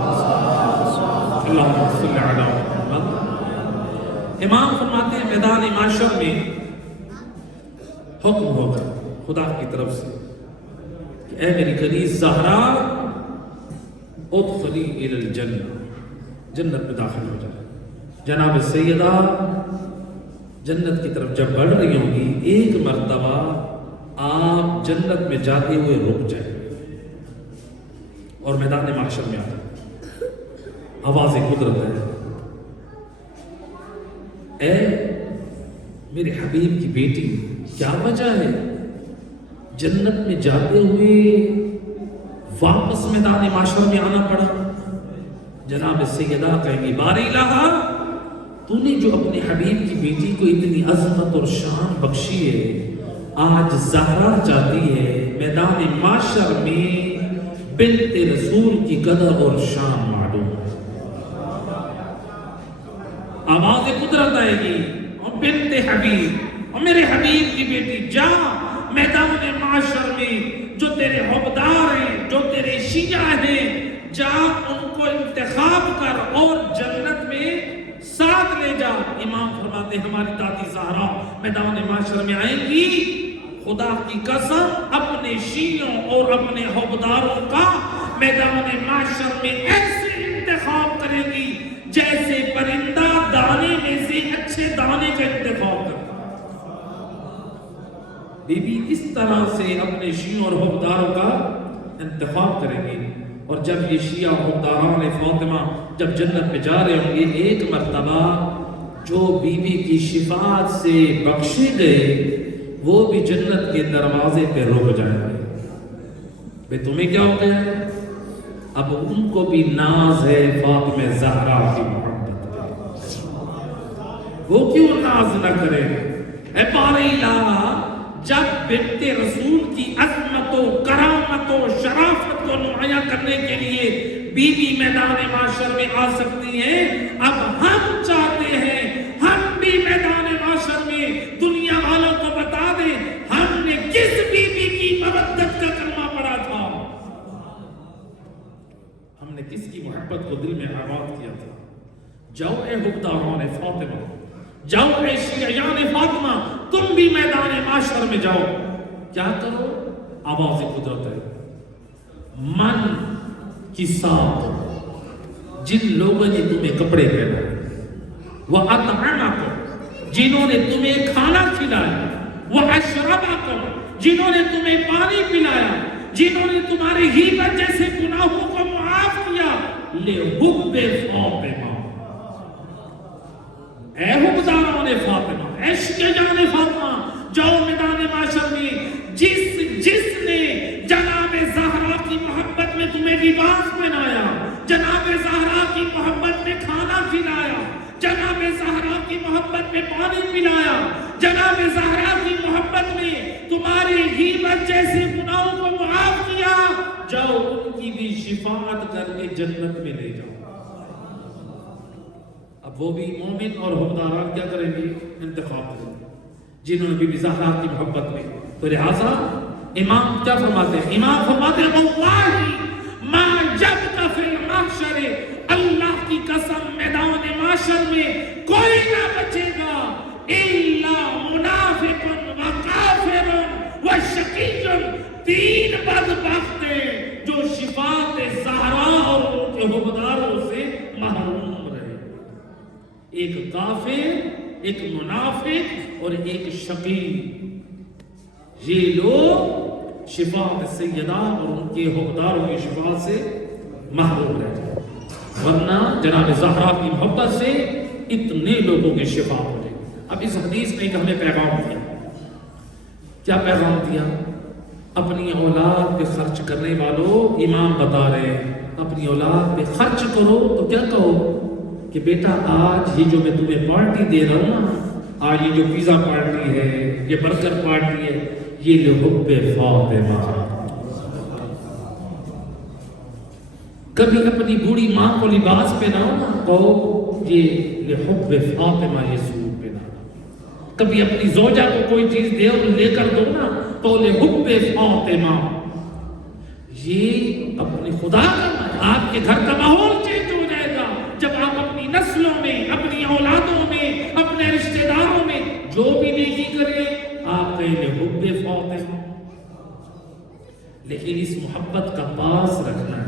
اللہم صلی علی محمد، امام فرماتے ہیں میدان معاشر میں حکم ہوگا خدا کی طرف سے کہ اے میری کنیز زہرا ادخلی الی الجنہ، جنت میں داخل ہو جائے. جناب سیدہ جنت کی طرف جب بڑھ رہی ہوں گی، ایک مرتبہ آپ جنت میں جاتے ہوئے رک جائیں اور میدان محشر میں آ جائیں. آواز قدرت ہے، اے میرے حبیب کی بیٹی، کیا وجہ ہے جنت میں جاتے ہوئے واپس میدان محشر میں آنا پڑا؟ جناب سیدہ کہیں گی باری الہ، تو نے جو اپنے حبیب کی بیٹی کو اتنی عظمت اور شان بخشی ہے، آج زہرا چاہتی ہے میدان معاشر میں بنت رسول کی قدر اور شان معلوم. آواز قدرت آئے گی، اور بنت حبیب، اور میرے حبیب کی بیٹی، جا میدان معاشر میں جو تیرے حبدار ہیں، جو تیرے شیعہ ہیں، جا ان کو انتخاب کر اور جنت میں ساتھ لے جا. امام فرماتے ہیں ہماری دادی زہرا میدان معاشر میں آئیں گی، خدا کی قسم اپنے شیعوں اور اپنے حبداروں کا میدان معاشر میں ایسے انتخاب کرے گی جیسے پرندہ دانے میں سے اچھے دانے کا انتخاب کرتا. بی بی اس طرح سے اپنے شیعوں اور حبداروں کا انتخاب کریں گے. اور جب یہ شیعہ حبداران فاطمہ جب جنت میں جا رہے ہوں گے، ایک مرتبہ جو بی بی کی شفاعت سے بخشے گئے وہ بھی جنت کے دروازے پہ رک جائیں گے. بے تمہیں کیا ہو گیا؟ اب ان کو بھی ناز ہے فاطمہ زہرا کی محبت پہ. وہ کیوں ناز نہ کرے؟ اے باری الہ، جب بنت رسول کی عظمت و کرامت و شرافت کو نمایاں کرنے کے لیے بی بی میدان معاشر میں آ سکتی ہیں، اب ہم چاہتے ہیں ہم بھی میدان معاشر میں دنیا والوں کو بتا دیں ہم نے کس بی بی کی مودت کا کلمہ پڑھا تھا، ہم نے کس کی محبت کو دل میں آباد کیا تھا. جاؤ اے حبداران فاطمہ، جاؤ اے شیعیان فاطمہ، تم بھی میدان معاشر میں جاؤ. کیا کرو؟ آواز قدرت ہے. من کی ساتھ جن لوگوں نے تمہیں کپڑے پہنائے، وَأَطْعَمَكُمْ جنہوں نے تمہیں کھانا کھلایا، وَأَشْرَبَكُمْ جنہوں نے تمہیں پانی پلایا، جنہوں نے تمہارے غیبت جیسے گناہوں کو معاف کیا، لِحُبِّ فاطمہ. اے حبداران فاطمہ، اے شیعیان فاطمہ، جاؤ میدان معاشر میں جس نے جناب زہرا کی محبت میں تمہیں لباس پہنایا، جناب زہرا کی محبت میں کھانا کھلایا، جناب زہرا کی محبت میں پانی پلایا، جناب زہرا کی محبت میں تمہاری غیبت جیسے گناہوں کو معاف کیا، جاؤ ان کی بھی شفاعت کر کے جنت میں لے جاؤ. اب وہ بھی مومن اور حبداران کیا کریں گے؟ انتخاب کریں گے جنہوں نے بی بی زہرا کی محبت میں. تو لہٰذا امام کیا فرماتے ہیں؟ امام فرماتے ہیں واللہ ما جبت فی المحشر، اللہ کی قسم میدان محشر میں کوئی نہ بچے گا الا منافق وکافر وشقی، تین بدبخت جو کافر، ایک منافق اور ایک شقی، یہ لوگ شفاعت سیدہ اور ان کے حقداروں کی شفاعت سے محروم رہ جائیں، ورنہ جناب زہرا کی محبت سے اتنے لوگوں کی شفاعت ہو جائے۔ اب اس حدیث میں ایک ہمیں پیغام دیا، کیا پیغام دیا؟ اپنی اولاد پہ خرچ کرنے والوں، امام بتا رہے ہیں اپنی اولاد پہ خرچ کرو تو کیا کہو کہ بیٹا آج یہ جو میں تمہیں پارٹی دے رہا ہوں نا، آج یہ جو پیزا پارٹی ہے، یہ برگر پارٹی ہے، یہ لحب فاطمہ۔ کبھی اپنی بوڑھی ماں کو لباس پہناؤ نا، کہو یہ لحب فاطمہ، یہ سوٹ پہنا۔ کبھی اپنی زوجہ کو کوئی چیز دے اور لے کر دو نا، تو لحب فاطمہ، یہ اپنے خدا کا۔ آپ کے گھر کا ماحول چینج ہو جائے گا جب آپ اپنی نسلوں میں، اپنی اولادوں میں، اپنے رشتہ داروں میں جو بھی نیکی کریں، آپ کہیں لحب فاطمہ۔ لیکن اس محبت کا پاس رکھنا ہے،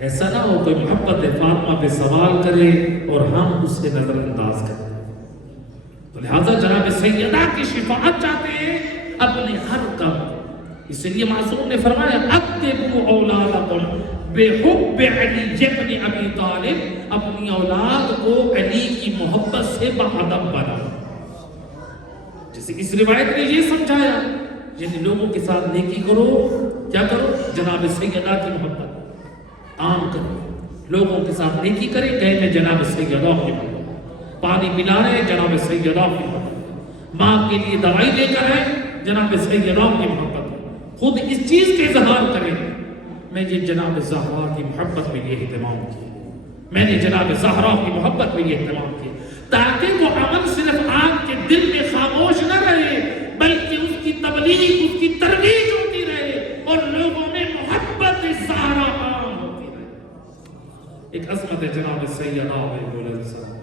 ایسا نہ ہو کوئی محبت فاطمہ پہ سوال کرے اور ہم اس سے نظر انداز کریں۔ تو لہذا جناب سیدہ کی شفاعت چاہتے ہیں اپنے ہر کم، اس لیے معصوم نے فرمایا ادبوا اولادکم بحب علی ابن ابی طالب، اپنی اولاد کو علی کی محبت سے باادب بناؤ۔ جیسے اس روایت نے یہ سمجھایا، یعنی لوگوں کے ساتھ نیکی کرو، کیا کرو؟ جناب سیدہ کی محبت عام کرو، لوگوں کے ساتھ نیکی کریں، کہیں میں جناب سیدہ کی محبت، پانی پلا رہے جناب سیدہ کی محبت، ماں کے لیے دوائی لے کر آئے جناب سیدہ کی محبت، خود اس چیز کے اظہار کریں میں یہ جناب زہرا کی محبت میں یہ اہتمام کیا، میں نے جناب زہرا کی محبت میں یہ اہتمام کیا، تاکہ وہ عمل صرف آپ کے دل میں خاموش نہ رہے بلکہ اس کی تبلیغ، اس کی ترویج ہوتی رہے اور لوگوں میں محبت زہرا عام ہوتی رہے۔ ایک عظمت ہے جناب سیدہ بلند صاحب،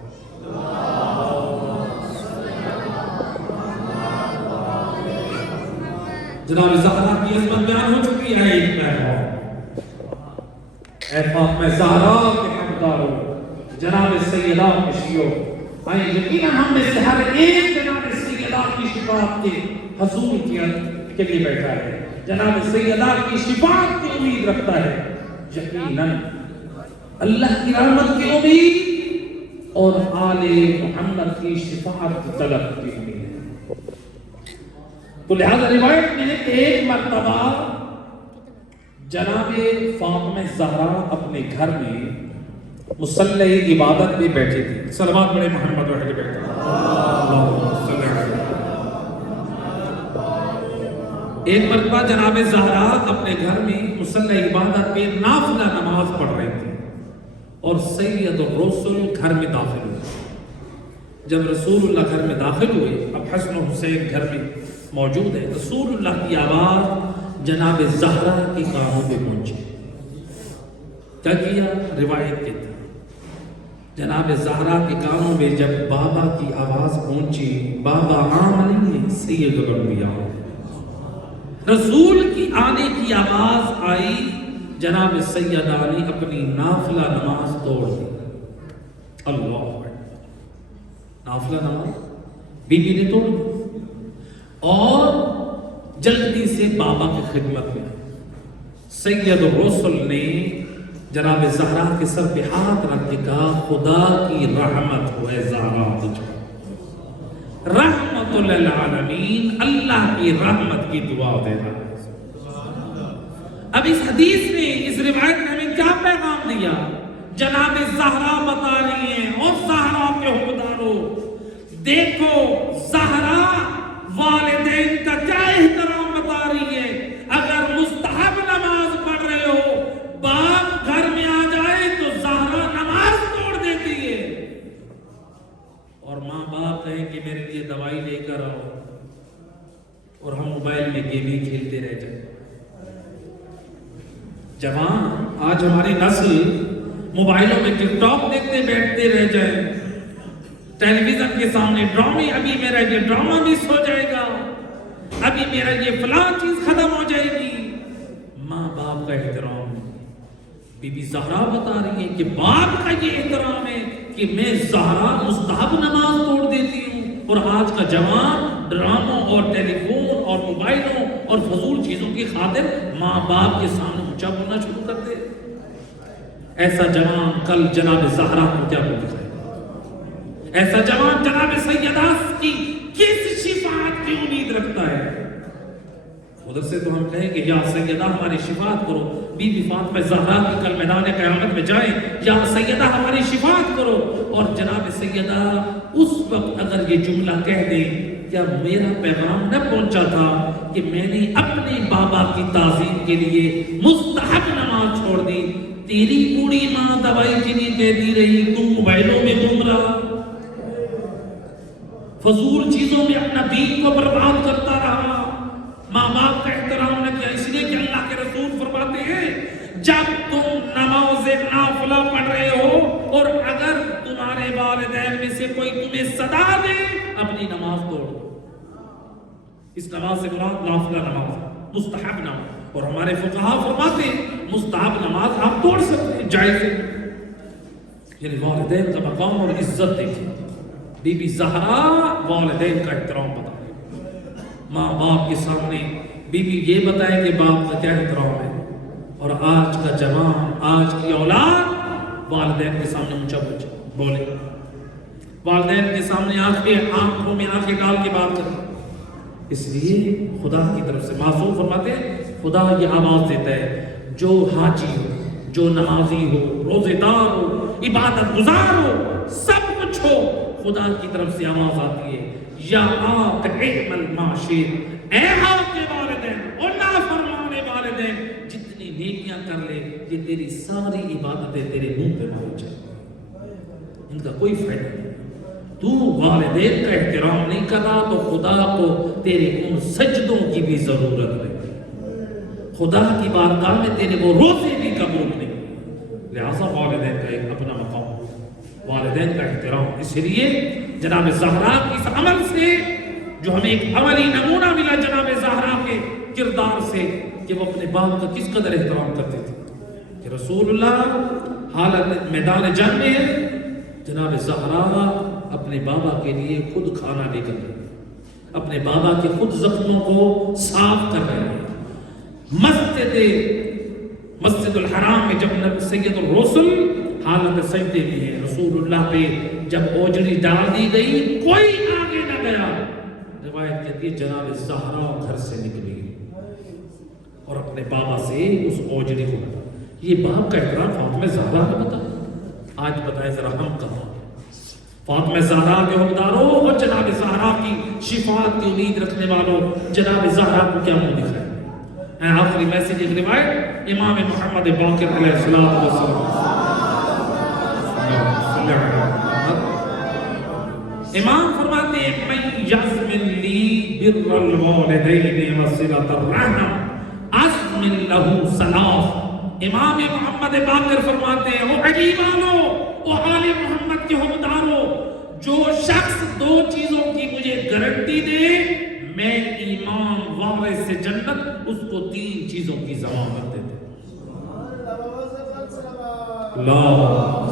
جناب زہرا کی عظمت بیان ہو چکی ہے۔ ایک پیغام، اے فاطمہ زہرا کے حقدارو، جناب سیدہ کے شیعوں، آئیں یقیناً ہم میں سے ہر ایک جناب سیدہ کی شفاعت کے حصول کے لیے بیٹھا ہے، جناب سیدہ کی شفاعت کی امید رکھتا ہے، یقیناً اللہ کی رحمت کی امید اور آل محمد کی شفاعت طلب کی امید ہے۔ تو لہذا روایت میں ہے کہ ایک مرتبہ جناب فاطمہ زہرا اپنے گھر میں مصلی عبادت میں بیٹھے تھے، صلوات پڑھے محمد وحید بیٹھے، ایک مرتبہ جناب زہرا اپنے گھر میں مصلی عبادت میں نافلہ نماز پڑھ رہے تھے اور سید الرسل گھر میں داخل ہوئے۔ جب رسول اللہ گھر میں داخل ہوئے، اب حسن و حسین گھر میں موجود ہے، رسول اللہ کی آواز جناب زہرا کی کانوں پہ پہنچی۔ کیا کیا؟ روایت کے تھے جناب زہرا کے کانوں میں جب بابا کی آواز پہنچی، بابا عام نہیں ہے، سید الانبیاء، رسول کی آنے کی آواز آئی، جناب سیدہ نے اپنی نافلہ نماز توڑ دی۔ اللہ اکبر، نافلہ نماز بی بی نے توڑ دی اور جلدی سے بابا کی خدمت میں سید الرسل نے جناب زہرا کے سر پہ ہاتھ رکھ کے کہا خدا کی رحمت ہو اے زہرا تجھ پر، رحمت للعالمین، اللہ کی رحمت کی دعا دینا۔ اب اس حدیث میں، اس روایت میں ہمیں کیا پیغام دیا؟ جناب زہرا بتا رہی ہیں اور زہرا کے حقداروں، دیکھو زہرا والدین کا کیا احترام بتا رہی ہے۔ اگر مستحب نماز پڑھ رہے ہو، باپ گھر میں آ جائے تو زہرا نماز توڑ دیتی ہے، اور ماں باپ کہیں کہ میرے لیے دوائی لے کر آؤ اور ہم موبائل میں گیمیں کھیلتے رہ جائیں۔ جوان آج ہماری نسل موبائلوں میں ٹک ٹاک دیکھتے بیٹھتے رہ جائیں، ٹیلی ویژن کے سامنے ڈرامے، ابھی میرا یہ ڈرامہ مس ہو جائے گا، ابھی میرا یہ فلاں چیز ختم ہو جائے گی۔ ماں باپ کا احترام، بی بی زہرا بتا رہی ہے کہ باپ کا یہ احترام ہے کہ میں زہرا مستحب نماز توڑ دیتی ہوں، اور آج کا جوان ڈراموں اور ٹیلی فون اور موبائلوں اور فضول چیزوں کی خاطر ماں باپ کے سامنے اونچا بولنا شروع کر دے۔ ایسا جوان کل جناب زہرا کو کیا بول دکھائے گا؟ ایسا جوان جناب سیدہ کی کس شفاعت کی امید رکھتا ہے؟ ادھر سے تو ہم کہیں کہ یا سیدہ ہماری شفاعت کرو، بی بی فاطمہ زہرا کی کل میدان قیامت میں جائیں، یا سیدہ ہماری شفاعت کرو، اور جناب سیدہ اس وقت اگر یہ جملہ کہہ دیں کیا میرا پیغام نہ پہنچا تھا کہ میں نے اپنے بابا کی تعظیم کے لیے مستحب نماز چھوڑ دی، تیری بوڑھی ماں دوائی کے لیے کہتی رہی، تم موبائلوں میں گھوم رہا، فضول چیزوں میں اپنا دین کو برباد کرتا رہا، ماں باپ کا احترام نہ کیا، اس لیے کہ اللہ کے رسول فرماتے ہیں جب تم نماز نافلہ پڑھ رہے ہو اور اگر تمہارے والدین میں سے کوئی تمہیں صدا دے اپنی نماز توڑ دو۔ اس نماز سے مراد نافلہ نماز، مستحب نماز، اور ہمارے فقہاء فرماتے ہیں مستحب نماز آپ توڑ سکتے ہیں، جائز ہے۔ یعنی والدین کا مقام اور عزت دیکھیں، بی بی زہرا والدین کا احترام بتا، ماں باپ کے سامنے بی بی یہ بتائے کہ باپ کا کیا احترام ہے، اور آج کا جوان، آج کی اولاد والدین کے سامنے اونچا بولے، والدین کے سامنے آنکھوں میں آنکھیں ڈال کے بات کرے۔ اس لیے خدا کی طرف سے معصوم فرماتے ہیں خدا یہ آواز دیتا ہے جو حاجی ہو، جو نمازی ہو، روزے دار ہو، عبادت گزار ہو، سب کچھ ہو، خدا کی طرف سے آواز آتی ہے یا آق اعمل ما شئت، اے آپ کے والدین اور نافرمانے والدین جتنی نیکیاں کر لے، یہ تیری ساری عبادتیں تیرے منہ پہ پہنچ جائیں، ان کا کوئی فائدہ نہیں۔ تو والدین کا احترام نہیں کر رہا تو خدا کو تیرے ان سجدوں کی بھی ضرورت نہیں، خدا کی بارگاہ میں تیرے وہ روزے بھی قبول نہیں۔ لہذا والدین کا ایک اپنا مقام، والدین کا احترام۔ اس لیے جناب زہرا کی اس عمل سے جو ہمیں ایک عملی نمونہ ملا جناب زہرا کے کردار سے کہ وہ اپنے باپ کا کس قدر احترام کرتے تھے، کہ رسول اللہ حالت میدان جنگ میں جناب زہرا اپنے بابا کے لیے خود کھانا لے کر گئے، اپنے بابا کے خود زخموں کو صاف کر رہے ہیں۔ مسجد الحرام میں جب سید الرسل حالت سجدے میں ہے، رسول اللہ پہ جب اوجڑی ڈال دی گئی کوئی آگے نہ گیا، روایت کہتی ہے جناب زہرا گھر سے نکلی اور اپنے بابا سے اس اوجڑی کو بتا۔ یہ باپ کا احترام فاطمہ زہرا نے بتایا، آج بتائیں ذرا ہم کہاں؟ فاطمہ زہرا کے حقداروں اور جناب زہرا کی شفاعت کی امید رکھنے والوں جناب زہرا کو کیا منہ دکھائے؟ آخری میسج ایک روایت امام محمد باقر علیہ السلام امام فرماتے ہیں من یزمن لی بر الوالدین وصلۃ الرحم ازمن لہ ثلاث۔ امام محمد باقر فرماتے ہیں وہ عجیبانو، وہ آل محمد کے حقداروں، جو شخص دو چیزوں کی مجھے گارنٹی دے میں ایمان وارث سے جنت، اس کو تین چیزوں کی ضمانت دے دے۔ اللہ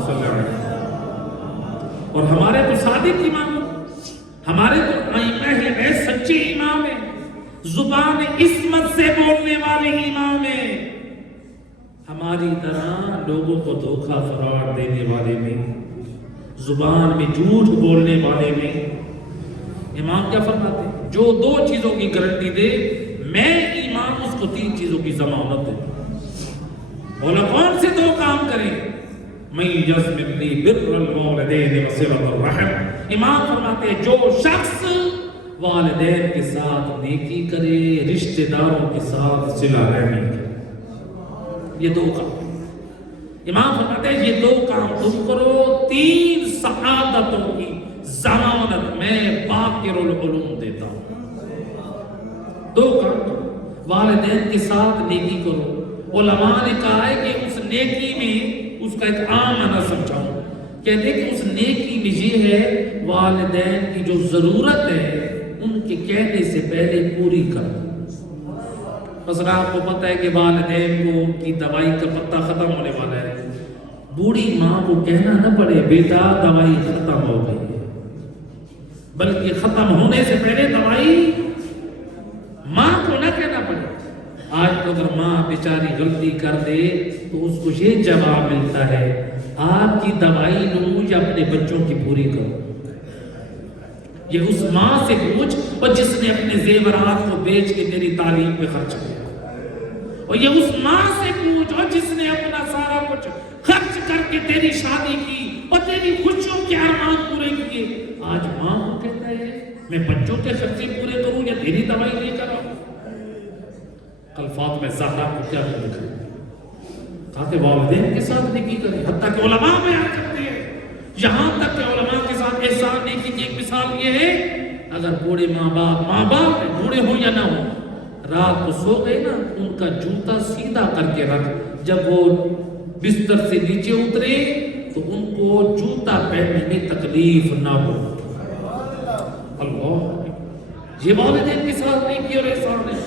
صلی اللہ علیہ وسلم۔ اور ہمارے تو صادق امام، ہمارے تو ائمہ ہے سچے امام ہیں، زبان عصمت سے بولنے والے امام ہیں، ہماری طرح لوگوں کو دھوکہ فراڈ دینے والے میں، زبان میں جھوٹ بولنے والے میں۔ امام کیا فرماتے ہیں جو دو چیزوں کی گارنٹی دے میں ایمان اس کو تین چیزوں کی ضمانت دے۔ بولا کون سے دو کام کریں؟ من یزمن لی بر الوالدین وصلۃ الرحم۔ امام فرماتے ہیں جو شخص والدین کے ساتھ نیکی کرے، رشتہ داروں کے ساتھ صلہ رحمی کرے، یہ دو کام۔ امام فرماتے ہیں یہ دو کام تم کرو، تین سعادتوں کی ضمانت میں باقر العلوم دیتا ہوں۔ دو کام کرو، والدین کے ساتھ نیکی کرو۔ علماء نے کہا ہے کہ اس نیکی میں اس کا ایک عام معنی سمجھاؤں، کہتے ہیں کہ اس نیکی میں یہ ہے والدین کی جو ضرورت ہے ان کے کہنے سے پہلے پوری کر دو۔ مثلا آپ کو پتہ ہے کہ والدین کو ان کی دوائی کا پتہ ختم ہونے والا ہے، بوڑھی ماں کو کہنا نہ پڑے بیٹا دوائی ختم ہو گئی ہے، بلکہ ختم ہونے سے پہلے دوائی ماں کو نہ کہنا پڑے۔ آج تو اگر ماں بیچاری غلطی کر دے تو اس کو یہ جواب ملتا ہے آپ کی دوائی لوں یا اپنے بچوں کی پوری کرو۔ یہ اس ماں سے پوچھ اور جس نے اپنے زیورات کو بیچ کے تیری تعلیم پہ خرچ کیا، اور یہ اس ماں سے پوچھ اور جس نے اپنا سارا کچھ خرچ کر کے تیری شادی کی اور تیری خوشیوں کے ارمان پورے کیے۔ آج ماں کو کہتا ہے میں بچوں کے خرچے پورے کروں یا تیری دوائی لے کر آؤں۔ کل فاطمہ زہرا کو کیا لکھا؟ کہا کہ والدین کے ساتھ نیکی کریں، حتیٰ کہ علماء بیان کرتے ہیں یہاں تک کہ علماء کے ساتھ احسان نیکی کی ایک مثال یہ ہے، اگر بوڑھے ماں باپ بوڑھے ہو یا نہ ہو، رات کو سو گئے نا، ان کا جوتا سیدھا کر کے رکھ، جب وہ بستر سے نیچے اترے تو ان کو جوتا پہننے میں تکلیف نہ ہو۔ اللہ، یہ والدین کے ساتھ نیکی اور احسان ہے۔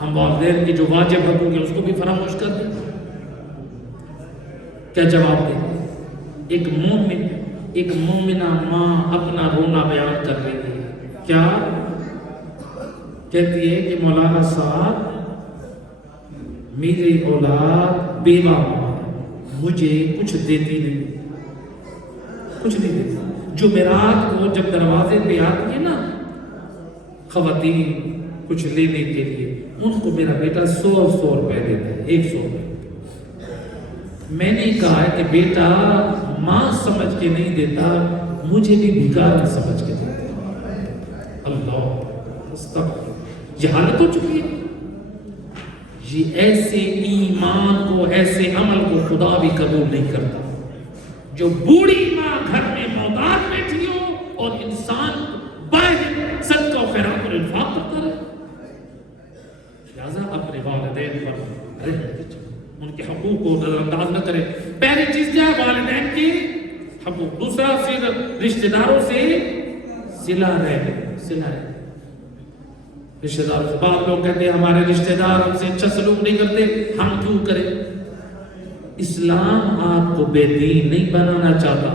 ہم والدین کے جو واجب حقوق ہیں اس کو بھی فراموش کر دیں۔ کیا جواب دیں؟ ایک مومنہ ماں اپنا رونا بیان کر رہی ہے، کیا کہتی ہے کہ مولانا صاحب میری اولاد بیوہ ماں مجھے کچھ دیتی نہیں، کچھ نہیں دیتی۔ جمعرات کو جب دروازے پہ آتی ہے نا خواتین کچھ لینے کے لیے، ان کو میرا بیٹا 100 روپے دیتا ہے، 100 روپے۔ میں نے کہا ہے کہ بیٹا ماں سمجھ کے نہیں دیتا، مجھے بھی بھکاری سمجھ کے دیتا۔ اللہ، استغفر، یہ حالت ہو چکی ہے۔ یہ ایسے ایمان کو، ایسے عمل کو خدا بھی قبول نہیں کرتا جو بوڑھی ماں گھر میں محتاج بیٹھی ہو اور انسان باہر صدقہ و خیرات اور انفاق کرتا رہے۔ لہذا اپنے والدین پر ان کے حقوق کو نظر انداز نہ کرے۔ پہلی چیز کیا ہے؟ والدین کے حقوق۔ دوسرا رشتہ داروں سے صلہ رحمی۔ رشتہ داروں سے، بعض لوگ کہتے ہیں ہمارے رشتہ دار ہم سے اچھا سلوک نہیں کرتے، ہم کیوں کریں؟ اسلام آپ کو بے دین نہیں بنانا چاہتا۔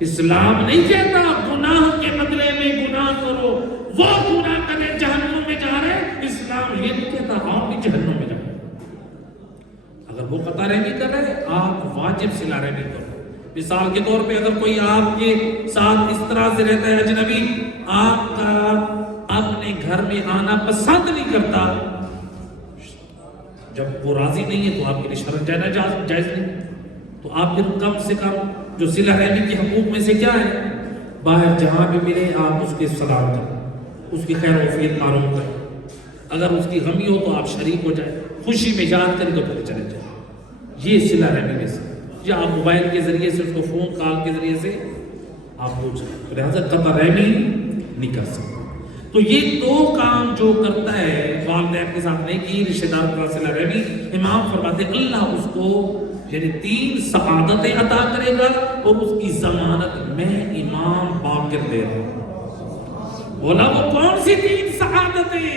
اسلام نہیں کہتا گناہ کے بدلے میں گناہ کرو، وہ گناہ کرے جہنم میں جا رہے۔ اسلام یہ نہیں کہتا آپ بھی جہنم میں جاؤ۔ اگر وہ قطع رحمی کر رہے آپ واجب صلہ رحمی کرو۔ مثال کے طور پہ اگر کوئی آپ کے ساتھ اس طرح سے رہتا ہے اجنبی، آپ کا اپنے گھر میں آنا پسند نہیں کرتا، جب وہ راضی نہیں ہے تو آپ کے لیے شرط جائز نہیں، تو آپ پھر کم سے کم جو صلہ رحمی کے حقوق میں سے کیا ہے؟ باہر جہاں بھی ملے آپ اس کے سلام کریں، اس کی خیر وفیت معلوم کریں، اگر اس کی غمی ہو تو آپ شریک ہو جائیں، خوشی میں یاد کریں تو پھر چلے جائیں۔ یہ صلہ رحمی میں سے، یا آپ موبائل کے ذریعے سے اس کو فون کال کے ذریعے سے آپ پوچھ رہے، لہٰذا قطع رحمی نہیں کر سکتے۔ تو یہ دو کام جو کرتا ہے والدین کے ساتھ نیکی، رشتہ دار کا صلہ رحمی، امام فرماتے ہیں اللہ اس کو یعنی 3 سعادتیں عطا کرے گا اور اس کی ضمانت میں امام باقر دے رہا ہوں۔ بولا وہ کون سی 3 سعادتیں؟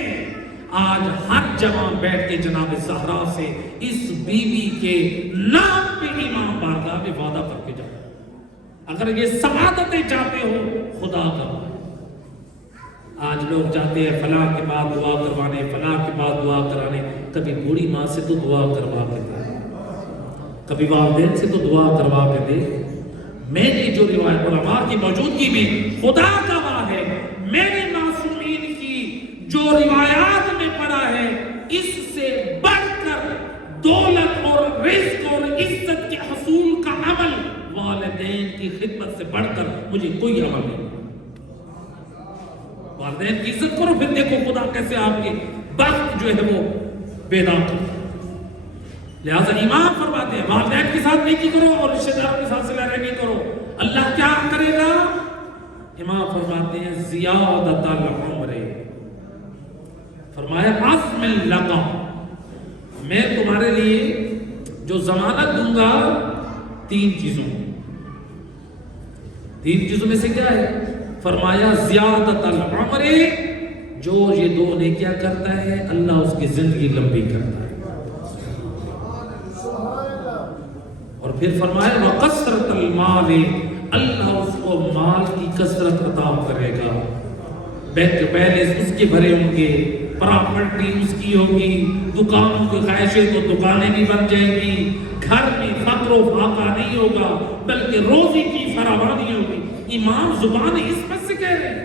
آج ہر جوان بیٹھ کے جناب زہرا سے اس بیوی کے نام پہ امام بارگاہ میں وعدہ کر کے جاؤ، اگر یہ سعادتیں چاہتے ہو خدا کا۔ آج لوگ جاتے ہیں فلاں کے بعد دعا کروانے، فلاں کے بعد دعا کرانے، کبھی بوڑھی ماں سے تو دعا کروا کے دے، کبھی والدین سے تو دعا کروا کے دے۔ میں نے جو روایت علماء کی موجودگی میں خدا گواہ ہے، میں نے معصومین کی جو روایات میں پڑھا ہے، اس سے بڑھ کر دولت اور رزق اور عزت کے حصول کا عمل، والدین کی خدمت سے بڑھ کر مجھے کوئی عمل نہیں۔ والدین کی عزت کرو، پھر دیکھو خدا کیسے آپ کے بخت جو ہے وہ بیدار کرو۔ لہذا امام فرماتے ہیں والدین کے ساتھ نیکی کرو اور رشتہ داروں کے ساتھ صلہ رحمی کرو، اللہ کیا کرے گا؟ امام فرماتے ہیں زیادت العمر، فرمایا عزم لگا، میں تمہارے لیے جو ضمانت دوں گا 3 چیزوں میں سے کیا ہے؟ فرمایا زیادت العمر، جو یہ 2 نیکیاں کرتا ہے اللہ اس کی زندگی لمبی کرتا ہے، اور پھر فرمایا وَقَسْرَةَ الْمَالِ، اللہ اس کو مال کی کثرت عطا کرے گا، بینک بیلنس اس کے بھرے ہوں گے، پراپرٹی اس کی ہوگی، دکانوں کی خواہشیں تو دکانیں بھی بن جائیں گی، گھر میں فقر و فاقہ نہیں ہوگا بلکہ روزی کی فراوانی ہوگی۔ امام زبان عصمت سے کہہ رہے ہیں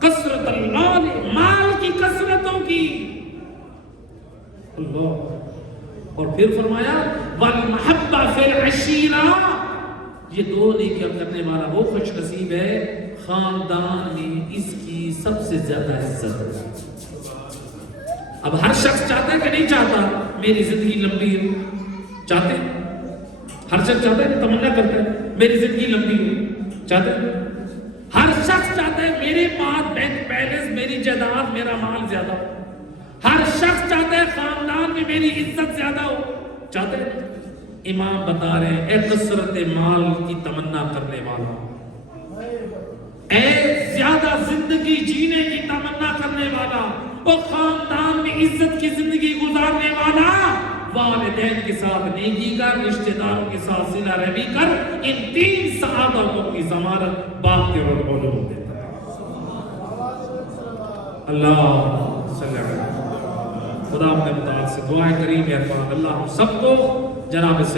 کثرت المال، مال کی کثرت ہوگی۔ اللہ، اور پھر فرمایا والمحبہ فی العشیرہ، یہ دو نیکیاں کرنے والا وہ خوش نصیب ہے خاندان میں اس کی سب سے زیادہ عزت ہے۔ اب ہر شخص چاہتا ہے کہ نہیں چاہتا میری زندگی لمبی ہو؟ چاہتے ہیں، ہر شخص چاہتا ہے، تمنا کرتا ہے میری زندگی لمبی ہو، چاہتے ہیں، ہر شخص چاہتا ہے میرے پاس بینک بیلنس، میری جائیداد، میرا مال زیادہ ہو، ہر شخص چاہتا ہے خاندان میں میری عزت زیادہ ہو، چاہتے ہیں۔ امام بتا رہے ہیں اے کثرت مال کی تمنا کرنے والا، اے زیادہ زندگی جینے کی تمنا کرنے والا، اور خاندان میں عزت کی زندگی گزارنے والا، والدین کے ساتھ نیکی کر، رشتہ داروں کے ساتھ صلہ رحمی کر، ان تین سعادتوں کی ضمانت باقی اور علوم دیتا ہے۔ اللہ صلی اللہ علیہ وسلم۔ خدا اپنے متعال سے دعائیں کریں، مہربان اللہ ہم سب کو جناب سے